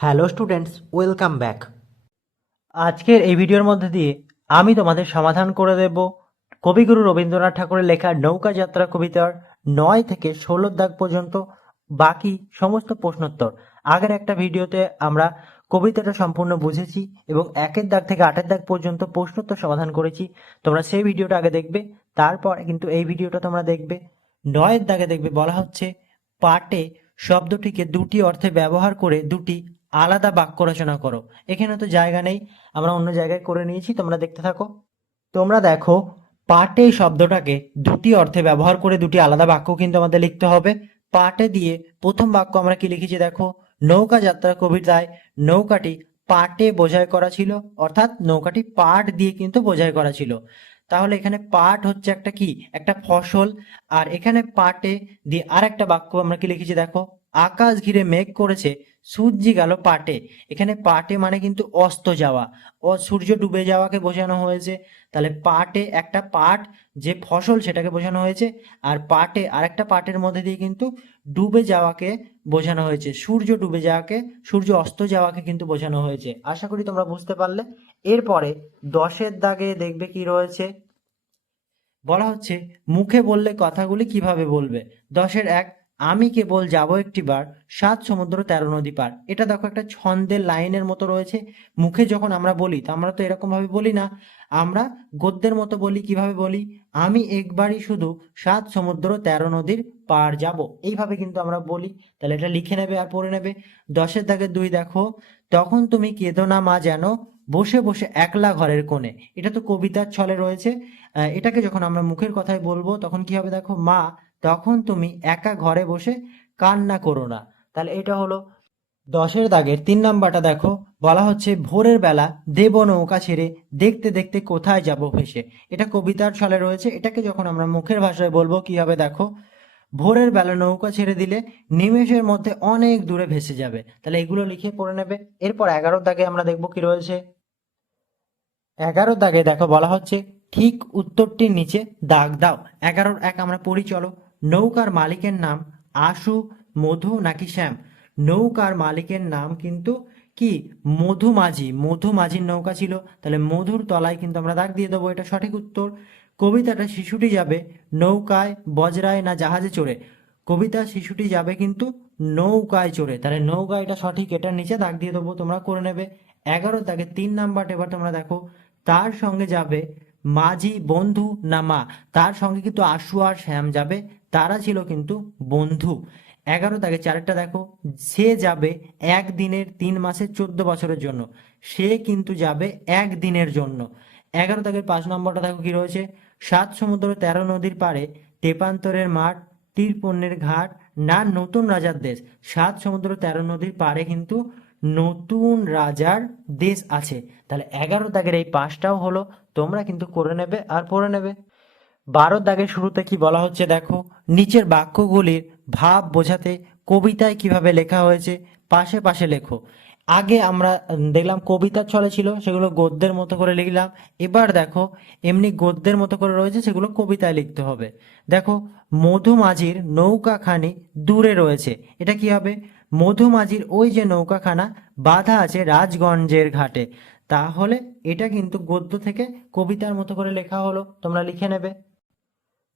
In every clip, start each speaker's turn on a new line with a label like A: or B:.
A: Hello students, welcome back. আজকের এই ভিডিওর মধ্যে দিয়ে আমি তোমাদের সমাধান করে দেব কবিগুরু রবীন্দ্রনাথ ঠাকুরের লেখা নৌকা যাত্রা কবিতার নয় থেকে ষোলো দাগ পর্যন্ত বাকি সমস্ত প্রশ্নোত্তর। আগের একটা ভিডিওতে আমরা কবিতাটা সম্পূর্ণ বুঝেছি এবং একের দাগ থেকে আটের দাগ পর্যন্ত প্রশ্নোত্তর সমাধান করেছি। তোমরা সেই ভিডিওটা আগে দেখবে, তারপর কিন্তু এই ভিডিওটা তোমরা দেখবে। নয়ের দাগে দেখবে বলা হচ্ছে, পাটে শব্দটিকে দুটি অর্থে ব্যবহার করে দুটি আলাদা বাক্য রচনা করো। এখানে তো জায়গা নেই। আমরা অন্য জায়গায় করে নিয়েছি, তোমরা দেখতে থাকো। তোমরা দেখো, পাটে শব্দটাকে দুটি অর্থে ব্যবহার করে দুটি আলাদা বাক্য কিন্তু আমাদের লিখতে হবে। পাটে দিয়ে প্রথম বাক্য আমরা কি লিখেছি দেখো? নৌকা যাত্রা কবিতায় নৌকাটি পাটে বোঝাই করা ছিল, অর্থাৎ নৌকাটি পাট দিয়ে কিন্তু বোঝাই করা ছিল। তাহলে এখানে পাট হচ্ছে একটা কি? একটা ফসল। আর এখানে পাটে দিয়ে আর একটা বাক্য আমরা কি লিখেছি দেখো? আকাশ ঘিরে মেঘ করেছে সূর্যি গেল পাটে। এখানে পাটে মানে কিন্তু অস্ত যাওয়া। ও সূর্য ডুবে যাওয়াকে বোঝানো হয়েছে। তাহলে পাটে একটা পাট, যে ফসল সেটাকে বোঝানো হয়েছে। আর পাটে আরেকটা পাটের মধ্যে দিয়ে কিন্তু ডুবে যাওয়াকে বোঝানো হয়েছে। সূর্য ডুবে যাওয়াকে, সূর্য অস্ত যাওয়াকে কিন্তু বোঝানো হয়েছে। আশা করি তোমরা বুঝতে পারলে। এরপরে দশের দাগে দেখবে কি রয়েছে। বলা হচ্ছে, মুখে বললে কথাগুলি কীভাবে বলবে? দশের এক আমি কেবল যাব একটি বার সাত সমুদ্র, তেরো নদী পার। এটা দেখো একটা ছন্দের লাইনের মতো রয়েছে। মুখে যখন আমরা বলি, তা আমরা তো এরকম ভাবে বলি না। আমরা গদ্যের মতো বলি, কীভাবে বলি? আমি একবারই শুধু সাত সমুদ্র, তেরো নদীর পার যাব। এইভাবে কিন্তু আমরা বলি। তাহলে এটা লিখে নেবে আর পড়ে নেবে। দশের দাগে দুই দেখো। তখন তুমি কেঁদো না মা যেন, বসে বসে একলা ঘরের কোণে। এটা তো কবিতার ছলে রয়েছে। এটাকে যখন আমরা মুখের কথায় বলব, তখন কি হবে দেখো? মা তখন তুমি একা ঘরে বসে কান্না করো না। তাহলে এটা হলো দশের দাগের তিন নাম্বারটা দেখো। বলা হচ্ছে, ভোরের বেলা দেব নৌকা ছেড়ে দেখতে দেখতে কোথায় যাব ভেসে? এটা কবিতার ছলে রয়েছে। এটাকে যখন আমরা মুখের ভাষায় বলব, কি হবে দেখো? ভোরের বেলা নৌকা ছেড়ে দিলে নিমেষের মধ্যে অনেক দূরে ভেসে যাবে। তাহলে এগুলো লিখে পড়ে নেবে। এরপর এগারো দাগে আমরা দেখব কি রয়েছে। এগারো দাগে দেখো, বলা হচ্ছে, ঠিক উত্তরটির নিচে দাগ দাও। এগারোর এক আমরা পড়ি, চলো। নৌকার মালিকের নাম আশু, মধু নাকি শ্যাম? নৌকার মালিকের নাম কিন্তু কি? মধু মাঝি মধু মাঝির নৌকা ছিল। তাহলে মধুর তলায় কিন্তু আমরা দাগ দিয়ে দেবো, এটা সঠিক উত্তর। কবিতাটা শিশুটি যাবে নৌকায়, বজরায় না জাহাজে চড়ে? কবিতা শিশুটি যাবে কিন্তু নৌকায় চড়ে। তাহলে নৌকা এটা সঠিক, এটার নিচে দাগ দিয়ে দেবো, তোমরা করে নেবে। এগারো দাগে তিন নাম্বারটা এবার তোমরা দেখো, তার সঙ্গে যাবে মাঝি, বন্ধু না মা? তার সঙ্গে কিন্তু আশু আর শ্যাম যাবে। তারা ছিল কিন্তু বন্ধু। এগারো দাগে চারেরটা দেখো, সে যাবে একদিনের তিন মাসের চোদ্দ বছরের জন্য। সে কিন্তু যাবে এক দিনের জন্য। এগারো দাগের পাঁচ নম্বরটা দেখো কি রয়েছে। সাত সমুদ্র তেরো নদীর পাড়ে, তেপান্তরের মাঠ তীরপণ্যের ঘাট, না নতুন রাজার দেশ। সাত সমুদ্র তেরো নদীর পাড়ে কিন্তু নতুন রাজার দেশ আছে। তাহলে এগারো দাগের এই পাঁচটাও হলো, তোমরা কিন্তু করে নেবে আর পড়ে নেবে। বারো দাগের শুরুতে কি বলা হচ্ছে দেখো? নিচের বাক্যগুলির ভাব বোঝাতে কবিতায় কীভাবে লেখা হয়েছে, পাশে পাশে লেখো। আগে আমরা দেখলাম কবিতার ছলে ছিল, সেগুলো গদ্যের মতো করে লিখলাম। এবার দেখো, এমনি গদ্যের মতো করে রয়েছে, সেগুলো কবিতায় লিখতে হবে। দেখো, মধুমাঝির নৌকাখানি দূরে রয়েছে। এটা কি হবে? মধুমাঝির ওই যে নৌকাখানা, বাঁধা আছে রাজগঞ্জের ঘাটে। তাহলে এটা কিন্তু গদ্য থেকে কবিতার মতো করে লেখা হলো, তোমরা লিখে নেবে।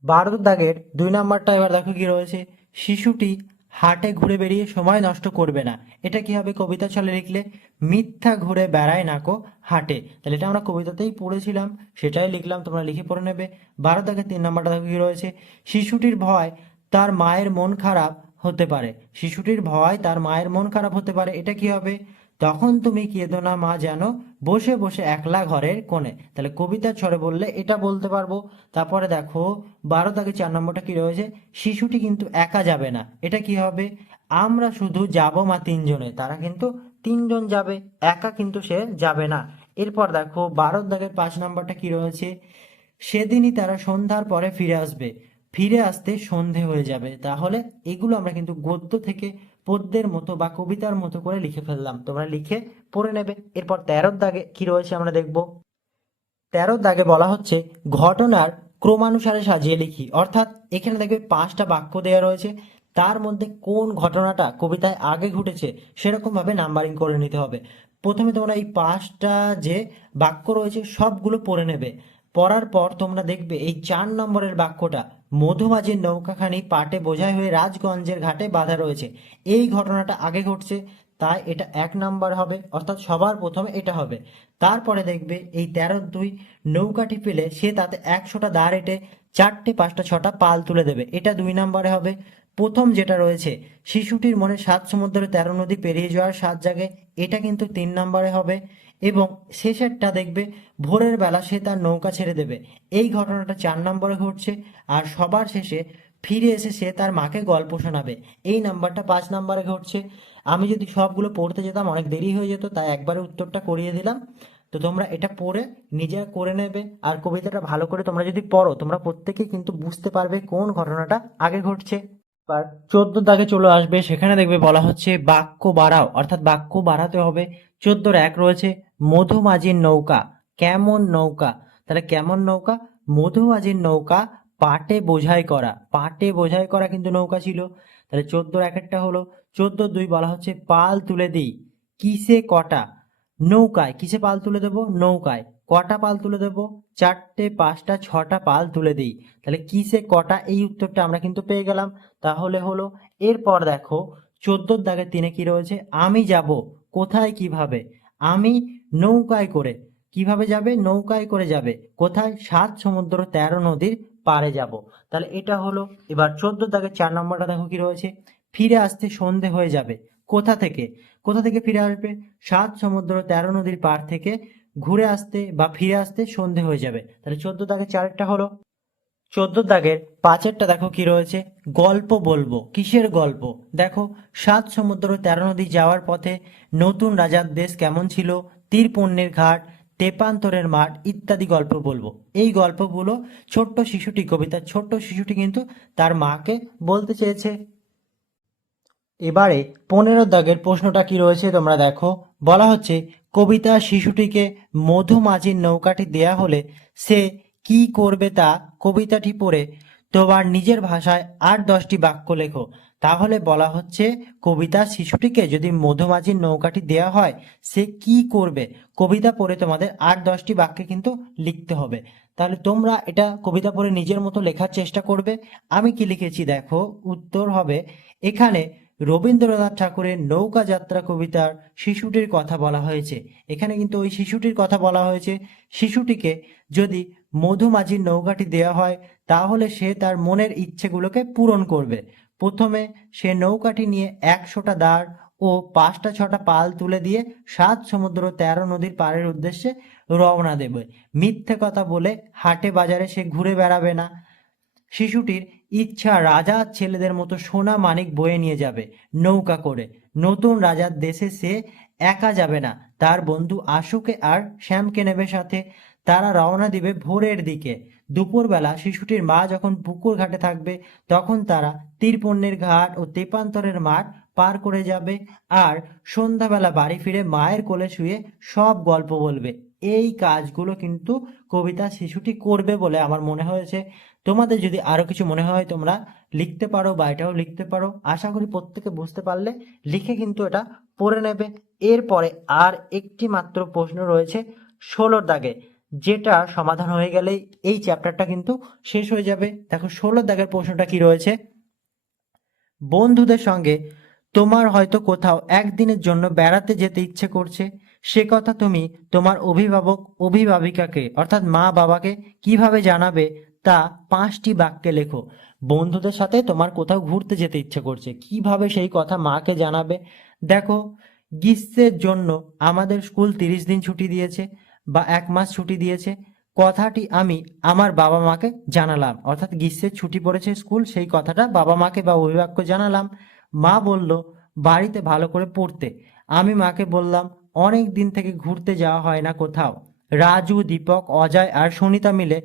A: বারো দাগের দুই নাম্বারটা এবার দেখো কি রয়েছে। শিশুটি হাটে ঘুরে বেরিয়ে সময় নষ্ট করবে না। এটা কি হবে কবিতা ছলে লিখলে? মিথ্যা ঘুরে বেড়ায় নাকো হাটে। তাহলে এটা আমরা কবিতাতেই পড়েছিলাম, সেটাই লিখলাম, তোমরা লিখে পড়ে নেবে। বারো দাগের তিন নাম্বারটা দেখো কি রয়েছে। শিশুটির ভয় তার মায়ের মন খারাপ হতে পারে। শিশুটির ভয় তার মায়ের মন খারাপ হতে পারে। এটা কি হবে? তখন তুমি কেঁদো না, মা, যেন বসে বসে একলা ঘরের কোণে। তাহলে কবিতার ছড়ে বললে এটা বলতে পারব। তারপরে দেখো, বারো দাগে চার নম্বরটা কি রয়েছে? শিশুটি কিন্তু একা যাবে না। এটা কি হবে? আমরা শুধু যাব মা তিনজনে। তারা কিন্তু তিনজন যাবে। একা কিন্তু সে যাবে না। এরপর দেখো, বারো দাগের পাঁচ নম্বরটা কি রয়েছে? সেদিনই তারা সন্ধ্যার পরে ফিরে আসবে। ফিরে আসতে সন্ধে হয়ে যাবে। তাহলে এগুলো আমরা কিন্তু গদ্য থেকে পদ্যের মতো বা কবিতার মতো করে লিখে ফেললাম। তোমরা লিখে পড়ে নেবে। এরপর তেরোর দাগে কি রয়েছে আমরা দেখব। তেরোর দাগে বলা হচ্ছে, ঘটনার ক্রমানুসারে সাজিয়ে লিখি। অর্থাৎ এখানে দেখবে পাঁচটা বাক্য দেওয়া রয়েছে। তার মধ্যে কোন ঘটনাটা কবিতায় আগে ঘটেছে সেরকমভাবে নাম্বারিং করে নিতে হবে। প্রথমে তোমরা এই পাঁচটা যে বাক্য রয়েছে সবগুলো পড়ে নেবে। পড়ার পর তোমরা দেখবে এই চার নম্বরের বাক্যটা মধুমাঝির নৌকাখানি পাটে বোঝাই হয়ে রাজগঞ্জের ঘাটে বাধা রয়েছে। এই ঘটনাটা আগে ঘটছে, তাই এটা এক নাম্বার হবে, অর্থাৎ সবার প্রথমে এটা হবে। তারপরে দেখবে এই তেরো দুই নৌকাটি পেলে সে তাতে একশোটা দাঁড় এটে চারটে, পাঁচটা, ছটা পাল তুলে দেবে। এটা দুই নাম্বারে হবে। প্রথম যেটা রয়েছে, শিশুটির মনে সাত সমুদ্রে তেরো নদী পেরিয়ে যাওয়ার সাত জাগে, এটা কিন্তু তিন নম্বরে হবে। এবং শেষেরটা দেখবে, ভোরের বেলা সে তার নৌকা ছেড়ে দেবে। এই ঘটনাটা চার নম্বরে ঘটছে, আর সবার শেষে ফিরে এসে সে তার মাকে গল্প শোনাবে। এই নাম্বারটা পাঁচ নম্বরে ঘটছে। আমি যদি সবগুলো পড়তে যেতাম, অনেক দেরি হয়ে যেত, তাই একবারে উত্তরটা করিয়ে দিলাম। তো তোমরা এটা পড়ে নিজে করে নেবে, আর কবিতাটা ভালো করে তোমরা যদি পড়ো, তোমরা প্রত্যেকেই কিন্তু বুঝতে পারবে কোন ঘটনাটা আগে ঘটছে। এবার চোদ্দ দাগে চলে আসবে। সেখানে দেখবে বলা হচ্ছে বাক্য বাড়াও, অর্থাৎ বাক্য বাড়াতে হবে। চোদ্দোর এক রয়েছে, মধুমাঝির নৌকা, কেমন নৌকা? তাহলে কেমন নৌকা? মধুমাঝির নৌকা পাটে বোঝাই করা। পাটে বোঝাই করা কিন্তু নৌকা ছিল। তাহলে চোদ্দোর এক একটা হলো, চোদ্দ দুই বলা হচ্ছে পাল তুলে দিই। কিসে কটা? নৌকায়। কিসে পাল তুলে দেবো? নৌকায়। কটা পাল তুলে দেবো চারটে, পাঁচটা, ছটা পাল তুলে দিই। তাহলে কিসে কটা? এই উত্তরটা আমরা কিন্তু পেয়ে গেলাম। তাহলে হলো, এরপর দেখো, চোদ্দোর দাগে তিনে কি রয়েছে? আমি যাব কোথায় কীভাবে? আমি নৌকায় করে কীভাবে যাবে? নৌকায় করে যাবে। কোথায়? সাত সমুদ্র তেরো নদীর পাড়ে যাব। তাহলে এটা হলো, এবার চোদ্দ দাগে চার নম্বরটা দেখো কি রয়েছে? ফিরে আসতে সন্ধে হয়ে যাবে। কোথা থেকে? কোথা থেকে ফিরে আসবে? সাত সমুদ্র তেরো নদীর পাড় থেকে ঘুরে আসতে বা ফিরে আসতে সন্ধে হয়ে যাবে। তাহলে চোদ্দ দাগের চারেরটা হলো? চোদ্দ দাগের পাঁচেরটা দেখো কি রয়েছে? গল্প বলব। কিসের গল্প? দেখো, সাত সমুদ্র তেরো নদী যাওয়ার পথে নতুন রাজার দেশ কেমন ছিল? তীর পণ্যের ঘাট, তেপান্তরের মাঠ ইত্যাদি গল্প বলব। এই গল্পগুলো ছোট্ট শিশুটি, কবিতার ছোট্ট শিশুটি কিন্তু তার মাকে বলতে চেয়েছে। এবারে পনেরো দাগের প্রশ্নটা কি রয়েছে তোমরা দেখো। বলা হচ্ছে কবিতা শিশুটিকে মধুমাঝির নৌকাটি দেয়া হলে সে কি করবে তা কবিতাটি পড়ে তোমার নিজের ভাষায় আর দশটি বাক্য লেখো। তাহলে বলা হচ্ছে, কবিতা শিশুটিকে যদি মধুমাঝির নৌকাটি দেয়া হয়, সে কি করবে? কবিতা পড়ে তোমাদের আট দশটি বাক্যে কিন্তু লিখতে হবে। তাহলে তোমরা এটা কবিতা পড়ে নিজের মতো লেখার চেষ্টা করবে। আমি কি লিখেছি? দেখো, উত্তর হবে, এখানে রবীন্দ্রনাথ ঠাকুরের নৌকা যাত্রা কবিতার শিশুটির কথা বলা হয়েছে। এখানে কিন্তু ওই শিশুটির কথা বলা হয়েছে। শিশুটিকে যদি মধুমাঝির নৌকাটি দেওয়া হয়, তাহলে সে তার মনের ইচ্ছেগুলোকে পূরণ করবে। প্রথমে সে নৌকাটি নিয়ে একশোটা দাঁড় ও পাঁচটা ছটা পাল তুলে দিয়ে সাত সমুদ্র তেরো নদীর পাড়ের উদ্দেশ্যে রওনা দেবে। মিথ্যে কথা বলে হাটে বাজারে সে ঘুরে বেড়াবে না। শিশুটির ইচ্ছা রাজার ছেলেদের মতো সোনা মানিক বয়ে নিয়ে যাবে নৌকা করে। নতুন রাজার দেশে সে একা যাবে না। তার বন্ধু আশুকে আর শ্যামকে নেবে সাথে। তারা রওনা দিবে ভোরের দিকে। দুপুরবেলা শিশুটির মা যখন পুকুর ঘাটে থাকবে, তখন তারা তীরপণ্যের ঘাট ও তেপান্তরের মাঠ পার করে যাবে আর সন্ধ্যাবেলা বাড়ি ফিরে মায়ের কোলে শুয়ে সব গল্প বলবে। এই কাজগুলো কিন্তু কবিতা শিশুটি করবে বলে আমার মনে হয়েছে। তোমাদের যদি আরও কিছু মনে হয় তোমরা লিখতে পারো বা এটাও লিখতে পারো। আশা করি প্রত্যেকে বুঝতে পারলে লিখে কিন্তু এটা পড়ে নেবে। এরপরে আর একটি মাত্র প্রশ্ন রয়েছে ষোলোর দাগে। যেটা সমাধান হয়ে গেলেই এই চ্যাপ্টারটা কিন্তু শেষ হয়ে যাবে। দেখো ষোলোর দাগের প্রশ্নটা কি রয়েছে? বন্ধুদের সঙ্গে তোমার হয়তো কোথাও একদিনের জন্য বেড়াতে যেতে ইচ্ছে করছে। সে কথা তুমি তোমার অভিভাবক, অভিভাবিকাকে, অর্থাৎ মা বাবাকে কীভাবে জানাবে তা পাঁচটি বাক্যে লেখো। বন্ধুদের সাথে তোমার কোথাও ঘুরতে যেতে ইচ্ছে করছে। কীভাবে সেই কথা মাকে জানাবে? দেখো, গ্রীষ্মের জন্য আমাদের স্কুল তিরিশ দিন ছুটি দিয়েছে বা এক মাস ছুটি দিয়েছে। কথাটি আমি আমার বাবা মাকে জানালাম। অর্থাৎ গ্রীষ্মের ছুটি পড়েছে স্কুল, সেই কথাটা বাবা মাকে বা অভিভাবককে জানালাম। মা বলল, বাড়িতে ভালো করে পড়তে। আমি মাকে বললাম, অনেক দিন থেকে ঘুরতে যাওয়া হয় না কোথাও। রাজু, দীপক, অজয় আর সুনিতা মিলে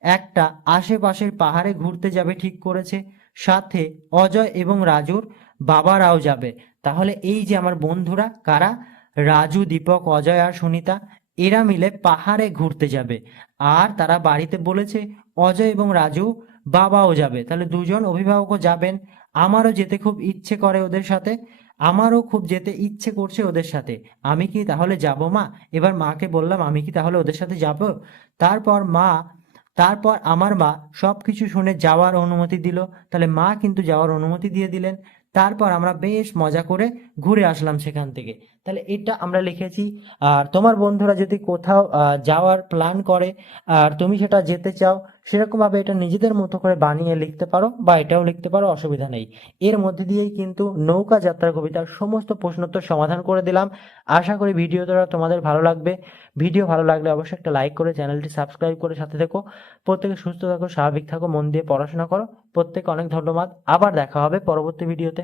A: একটা আশেপাশের পাহাড়ে ঘুরতে যাবে ঠিক করেছে। সাথে অজয় এবং রাজুর বাবারাও যাবে। তাহলে এই যে আমার বন্ধুরা, কারা? রাজু, দীপক, অজয় আর সুনিতা, এরা মিলে পাহাড়ে ঘুরতে যাবে। আর তারা বাড়িতে বলেছে, অজয় এবং রাজু বাবাও যাবে। তাহলে দুজন অভিভাবকও যাবেন। আমারও যেতে খুব ইচ্ছে করে ওদের সাথে, আমারও খুব যেতে ইচ্ছে করছে ওদের সাথে। আমি কি তাহলে যাব মা? এবার মাকে বললাম, আমি কি তাহলে ওদের সাথে যাব? তারপর মা, তারপর আমার মা সব কিছু শুনে যাওয়ার অনুমতি দিল। তাহলে মা কিন্তু যাওয়ার অনুমতি দিয়ে দিলেন। তারপর আমরা বেশ মজা করে ঘুরে আসলাম সেখান থেকে। তাহলে এটা আমরা লিখেছি, আর তোমার বন্ধুরা যদি কোথাও যাওয়ার প্ল্যান করে, আর তুমি সেটা যেতে চাও সেরকমভাবে এটা নিজেদের মতো করে বানিয়ে লিখতে পারো বা এটাও লিখতে পারো, অসুবিধা নেই। এর মধ্যে দিয়েই কিন্তু নৌকা যাত্রা কবিতার সমস্ত প্রশ্নোত্তর সমাধান করে দিলাম। আশা করি ভিডিওটা তোমাদের ভালো লাগবে। ভিডিও ভালো লাগলে অবশ্যই একটা লাইক করে চ্যানেলটি সাবস্ক্রাইব করে সাথে থেকো। প্রত্যেকে সুস্থ থাকো, স্বাভাবিক থাকো, মন দিয়ে পড়াশোনা করো। প্রত্যেকে অনেক ধন্যবাদ। আবার দেখা হবে পরবর্তী ভিডিওতে।